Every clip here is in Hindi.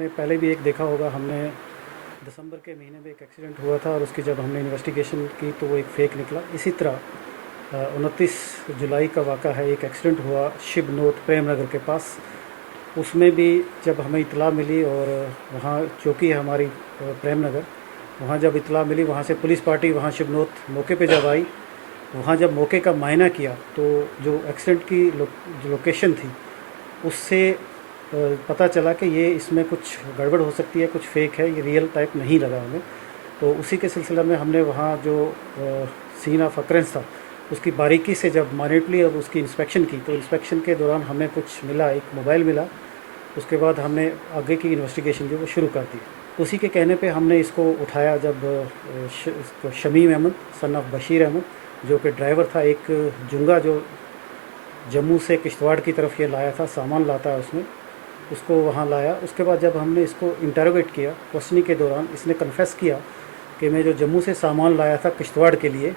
आपने पहले भी एक देखा होगा, हमने दिसंबर के महीने में एक एक्सीडेंट हुआ था और उसकी जब हमने इन्वेस्टिगेशन की तो वो एक फ़ेक निकला। इसी तरह 29 जुलाई का वाक़ा है, एक एक्सीडेंट हुआ शिबनोत प्रेम नगर के पास। उसमें भी जब हमें इतला मिली और वहाँ चौकी है हमारी प्रेम नगर, वहाँ जब इतला मिली वहाँ से पुलिस पार्टी वहाँ शिबनोत मौके पे जब आई, वहाँ जब मौके का मायना किया तो जो एक्सीडेंट की जो लोकेशन थी उससे पता चला कि ये इसमें कुछ गड़बड़ हो सकती है, कुछ फेक है, ये रियल टाइप नहीं लगा हमें। तो उसी के सिलसिले में हमने वहाँ जो सीन ऑफ अक्रेंस था उसकी बारीकी से जब माइन्यूटली अब उसकी इंस्पेक्शन की तो इंस्पेक्शन के दौरान हमें कुछ मिला, एक मोबाइल मिला। उसके बाद हमने आगे की इन्वेस्टिगेशन जो वो शुरू कर दी। उसी के कहने पे हमने इसको उठाया जब इसको शमीम अहमद सन ऑफ बशीर अहमद जो कि ड्राइवर था, एक जुंगा जो जम्मू से किश्तवाड़ की तरफ ये लाया था, सामान लाता है उसमें, उसको वहाँ लाया। उसके बाद जब हमने इसको इंटरोगेट किया क्वेश्चनिंग के दौरान, इसने कन्फेस किया कि मैं जो जम्मू से सामान लाया था किश्तवाड़ के लिए,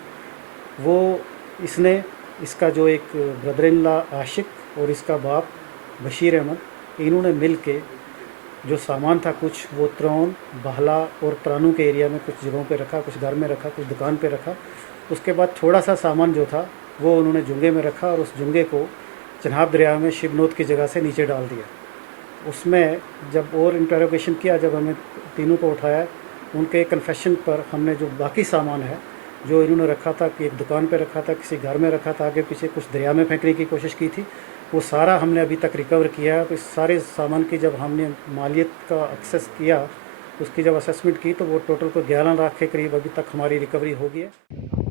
वो इसने इसका जो एक ब्रदर इन लॉ आशिक और इसका बाप बशीर अहमद, इन्होंने मिल के जो सामान था कुछ वो त्रौन, बहला और प्रानू के एरिया में कुछ जगहों पे रखा, कुछ घर में रखा, कुछ दुकान पे रखा। उसके बाद थोड़ा सा सामान जो था वो उन्होंने जुंगे में रखा और उस जुंगे को चनाब दरिया में शिबनोत की जगह से नीचे डाल दिया। उसमें जब और इंटरोगेशन किया, जब हमें तीनों को उठाया, उनके कन्फेशन पर हमने जो बाकी सामान है जो इन्होंने रखा था कि एक दुकान पे रखा था, किसी घर में रखा था, आगे पीछे कुछ दरिया में फेंकने की कोशिश की थी, वो सारा हमने अभी तक रिकवर किया है। तो इस सारे सामान की जब हमने मालियत का एक्सेस किया, उसकी जब असेसमेंट की तो वो टोटल को 11 लाख के करीब अभी तक हमारी रिकवरी हो गई है।